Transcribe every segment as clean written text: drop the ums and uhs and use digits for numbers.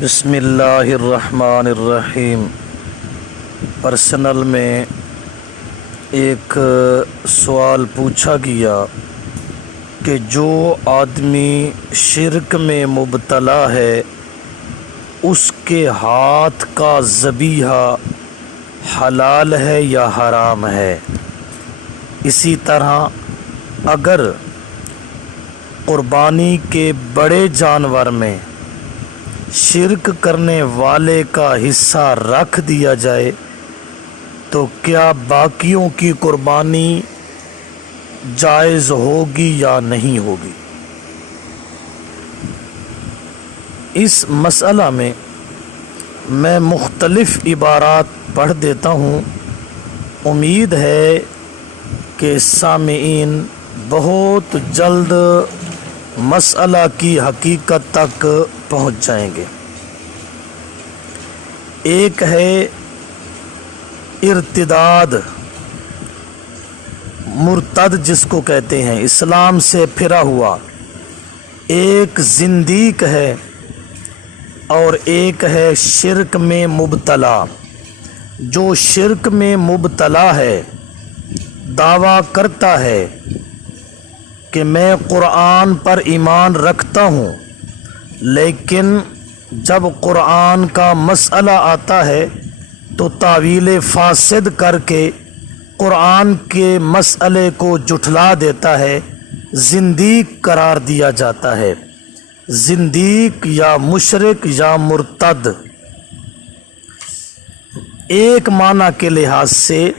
بسم اللہ الرحمن الرحیم۔ پرسنل میں ایک سوال پوچھا گیا کہ جو آدمی شرک میں مبتلا ہے اس کے ہاتھ کا ذبیحہ حلال ہے یا حرام ہے؟ اسی طرح اگر قربانی کے بڑے جانور میں شرک کرنے والے کا حصہ رکھ دیا جائے تو کیا باقیوں کی قربانی جائز ہوگی یا نہیں ہوگی؟ اس مسئلہ میں مختلف عبارات پڑھ دیتا ہوں، امید ہے کہ سامعین بہت جلد مسئلہ کی حقیقت تک پہنچ جائیں گے۔ ایک ہے ارتداد، مرتد جس کو کہتے ہیں، اسلام سے پھرا ہوا۔ ایک زندیق ہے اور ایک ہے شرک میں مبتلا۔ جو شرک میں مبتلا ہے، دعویٰ کرتا ہے کہ میں قرآن پر ایمان رکھتا ہوں، لیکن جب قرآن کا مسئلہ آتا ہے تو تاویل فاسد کر کے قرآن کے مسئلے کو جھٹلا دیتا ہے، زندیق قرار دیا جاتا ہے۔ زندیق یا مشرک یا مرتد ایک معنی کے لحاظ سے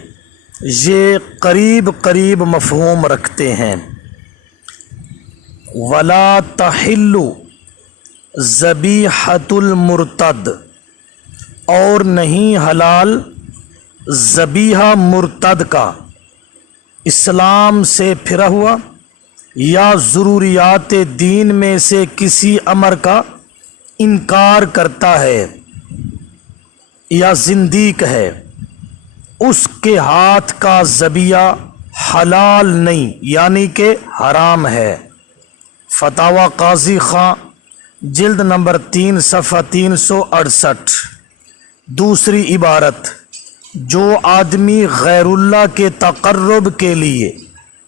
یہ قریب مفہوم رکھتے ہیں۔ ولا تحل ذبیحۃ المرتد، اور نہیں حلال ذبیحہ مرتد کا، اسلام سے پھرا ہوا یا ضروریات دین میں سے کسی امر کا انکار کرتا ہے یا زندیق ہے، اس کے ہاتھ کا ذبیحہ حلال نہیں یعنی کہ حرام ہے۔ فتاوی قاضی خاں جلد نمبر 3 صفحہ 368۔ دوسری عبارت، جو آدمی غیر اللہ کے تقرب کے لیے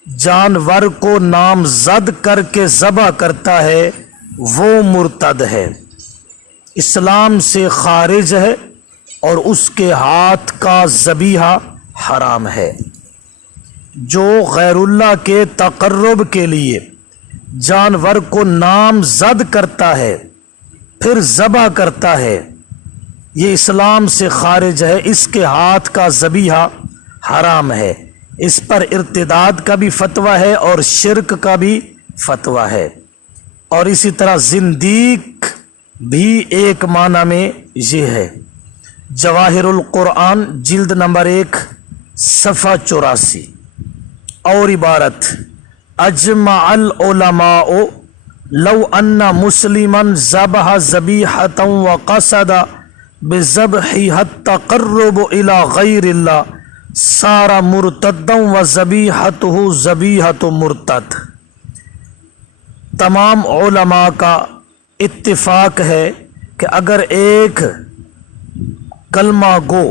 جانور کو نامزد کر کے ذبح کرتا ہے وہ مرتد ہے، اسلام سے خارج ہے اور اس کے ہاتھ کا ذبیحہ حرام ہے۔ جو غیر اللہ کے تقرب کے لیے جانور کو نامزد کرتا ہے پھر ذبح کرتا ہے، یہ اسلام سے خارج ہے، اس کے ہاتھ کا ذبیحہ حرام ہے۔ اس پر ارتداد کا بھی فتویٰ ہے اور شرک کا بھی فتویٰ ہے، اور اسی طرح زندیق بھی ایک معنی میں یہ ہے۔ جواہر القرآن جلد نمبر 1 صفحہ 84۔ اور عبارت، اجمع العلماء لو ان مسلما ذبح ذبیحۃ وقصد بذبحها التقرب الى غیر اللہ صار مرتدا وذبیحته ذبیحۃ مرتد۔ تمام علماء کا اتفاق ہے کہ اگر ایک کلمہ گو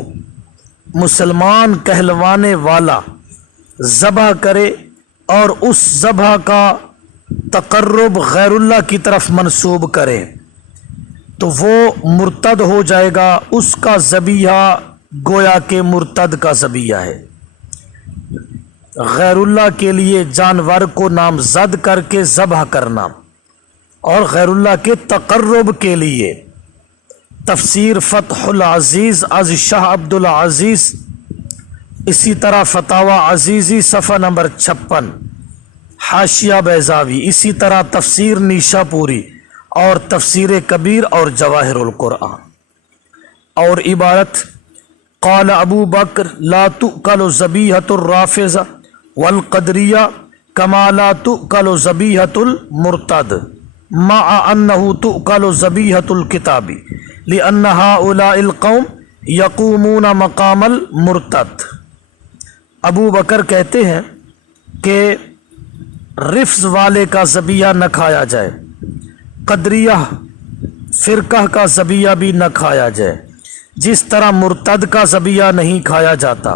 مسلمان کہلوانے والا ذبح کرے اور اس ذبح کا تقرب غیر اللہ کی طرف منسوب کرے تو وہ مرتد ہو جائے گا، اس کا ذبیحہ گویا کہ مرتد کا ذبیحہ ہے۔ غیر اللہ کے لیے جانور کو نامزد کر کے ذبح کرنا اور غیر اللہ کے تقرب کے لیے۔ تفسیر فتح العزیز از شاہ عبد العزیز، اسی طرح فتاوی عزیزی صفحہ نمبر 56، حاشیہ بیضاوی، اسی طرح تفسیر نیشا پوری اور تفسیر کبیر اور جواہر القرآن۔ اور عبارت، قال ابو بکر لا تؤکل ذبیحۃ الرافضہ والقدریہ کما لا تؤکل ذبیحۃ المرتد مع انہ تؤکل ذبیحۃ الکتاب لأن ہؤلاء القوم یقومون مقام المرتد۔ ابو بکر کہتے ہیں کہ رفض والے کا ذبیحہ نہ کھایا جائے، قدریہ فرقہ کا ذبیحہ بھی نہ کھایا جائے، جس طرح مرتد کا ذبیحہ نہیں کھایا جاتا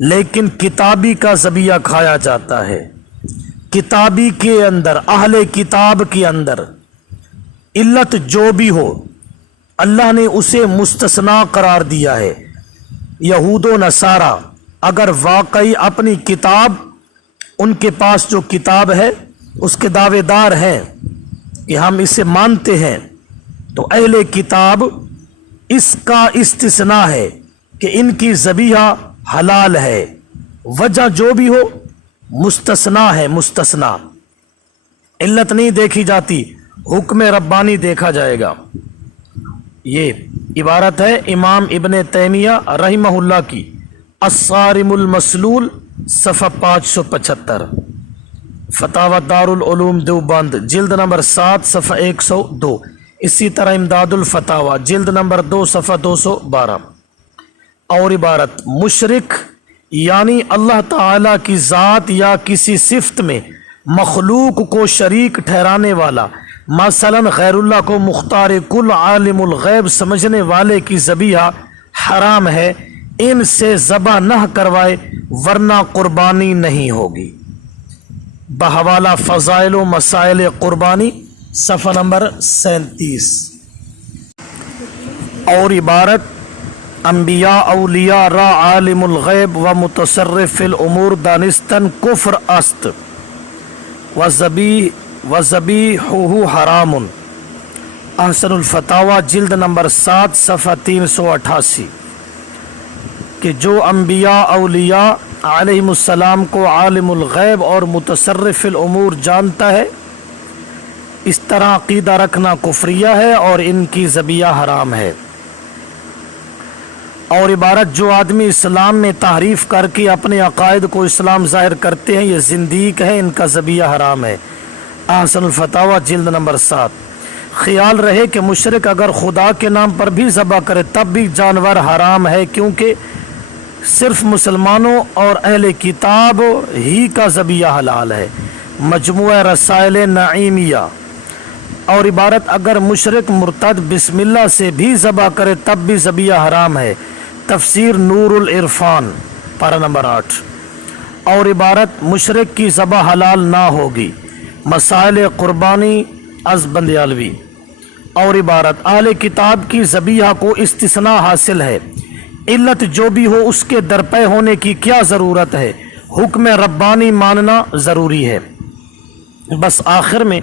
لیکن کتابی کا ذبیحہ کھایا جاتا ہے۔ کتابی کے اندر، اہل کتاب کے اندر علت جو بھی ہو اللہ نے اسے مستثنا قرار دیا ہے۔ یہود و نصارہ اگر واقعی اپنی کتاب، ان کے پاس جو کتاب ہے اس کے دعوے دار ہیں کہ ہم اسے مانتے ہیں، تو اہل کتاب اس کا استثناء ہے کہ ان کی ذبیحہ حلال ہے، وجہ جو بھی ہو مستثنا ہے، مستثنا، علت نہیں دیکھی جاتی، حکم ربانی دیکھا جائے گا۔ یہ عبارت ہے امام ابن تیمیہ رحمہ اللہ کی، الصارم المسلول صفحہ 575، فتاوی دار العلوم دیوبند جلد نمبر 7 صفحہ 102، اسی طرح امداد الفتاوی جلد نمبر 2 صفحہ 212۔ اور عبارت مشرک یعنی اللہ تعالی کی ذات یا کسی صفت میں مخلوق کو شریک ٹھہرانے والا، مثلا غیر اللہ کو مختار کل عالم الغیب سمجھنے والے کی ذبیحہ حرام ہے، ان سے ذبح نہ کروائے ورنہ قربانی نہیں ہوگی۔ بحوالہ فضائل و مسائل قربانی صفحہ نمبر 37۔ اور عبارت انبیاء اولیاء را عالم الغیب و متصرف فی الامور دانستن کفر است و ذبیحہ حرام، احسن الفتاوی جلد نمبر 7 صفحہ 388، کہ جو انبیاء اولیاء علیہم السلام کو عالم الغیب اور متصرف فی الامور جانتا ہے، اس طرح عقیدہ رکھنا کفریہ ہے اور ان کی ذبیحہ حرام ہے۔ اور عبارت جو آدمی اسلام میں تحریف کر کے اپنے عقائد کو اسلام ظاہر کرتے ہیں یہ زندیق ہیں، ان کا ذبیحہ حرام ہے، احسن الفتاوی جلد نمبر 7۔ خیال رہے کہ مشرک اگر خدا کے نام پر بھی ذبح کرے تب بھی جانور حرام ہے، کیونکہ صرف مسلمانوں اور اہل کتاب ہی کا ذبیحہ حلال ہے۔ مجموعہ رسائل نعیمیہ۔ اور عبارت اگر مشرک مرتد بسم اللہ سے بھی ذبح کرے تب بھی ذبیحہ حرام ہے، تفسیر نور العرفان پارہ نمبر 8۔ اور عبارت مشرک کی ذبح حلال نہ ہوگی، مسائل قربانی از بندیالوی۔ اور عبارت اہل کتاب کی ذبیحہ کو استثناء حاصل ہے، علت جو بھی ہو اس کے درپے ہونے کی کیا ضرورت ہے، حکم ربانی ماننا ضروری ہے۔ بس آخر میں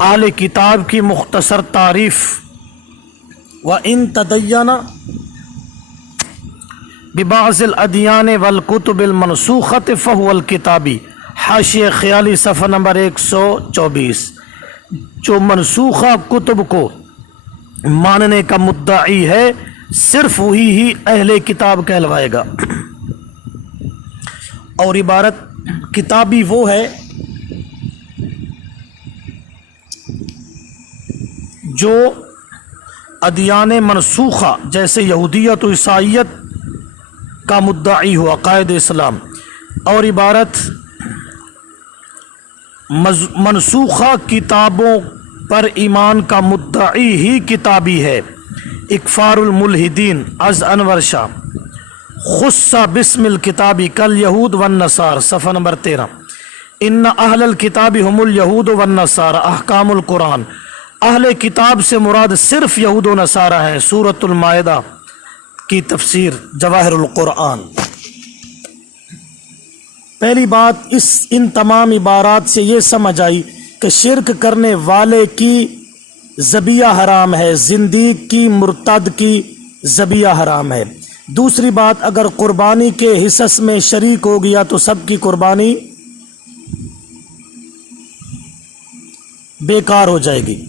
اہل کتاب کی مختصر تعریف، وَإِن تَدَيَّنَ بِبَعْضِ الْأَدْيَانِ وَالْكُتُبِ الْمَنْسُوخَةِ فَهُوَ الْكِتَابِ، حاشیہ خیالی صفحہ نمبر 124۔ جو منسوخہ کتب کو ماننے کا مدعی ہے صرف وہی ہی اہل کتاب کہلوائے گا۔ اور عبارت کتابی وہ ہے جو ادیان منسوخہ جیسے یہودیت و عیسائیت کا مدعی ہو، عقائد اسلام۔ اور عبارت منسوخہ کتابوں پر ایمان کا مدعی ہی کتابی ہے۔ اکفار الملحدین از انور شاہ، خص بسم الکتابی کل یہود والنصار صفحہ نمبر 13۔ ان اہل الکتاب هم الیہود والنصارى، احکام القرآن۔ اہل کتاب سے مراد صرف یہود و نصارہ ہیں، سورۃ المائدہ کی تفسیر جواہر القرآن۔ پہلی بات ان تمام عبارات سے یہ سمجھ آئی کہ شرک کرنے والے کی ذبیحہ حرام ہے، زندیق کی، مرتد کی ذبیحہ حرام ہے۔ دوسری بات اگر قربانی کے حصص میں شریک ہو گیا تو سب کی قربانی بیکار ہو جائے گی،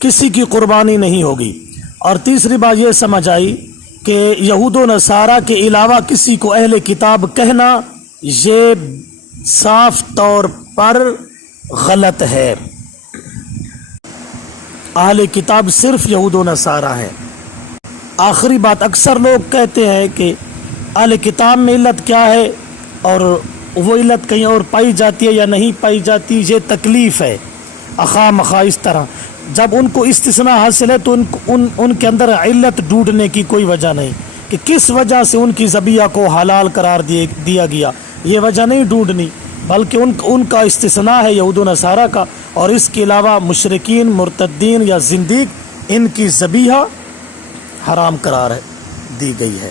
کسی کی قربانی نہیں ہوگی۔ اور تیسری بات یہ سمجھ آئی کہ یہود و نصارہ کے علاوہ کسی کو اہل کتاب کہنا یہ صاف طور پر غلط ہے۔ اہل کتاب صرف یہود و نصارہ ہیں۔ آخری بات اکثر لوگ کہتے ہیں کہ اہل کتاب میں علت کیا ہے اور وہ علت کہیں اور پائی جاتی ہے یا نہیں پائی جاتی، یہ تکلیف ہے، خواہ مخواہ اس طرح جب ان کو استثناء حاصل ہے تو ان کے اندر علت ڈھونڈنے کی کوئی وجہ نہیں کہ کس وجہ سے ان کی ذبیحہ کو حلال قرار دیا گیا، یہ وجہ نہیں ڈھونڈنی، بلکہ ان کا استثناء ہے یہود و نصارہ کا، اور اس کے علاوہ مشرکین، مرتدین یا زندیق، ان کی ذبیحہ حرام قرار دی گئی ہے۔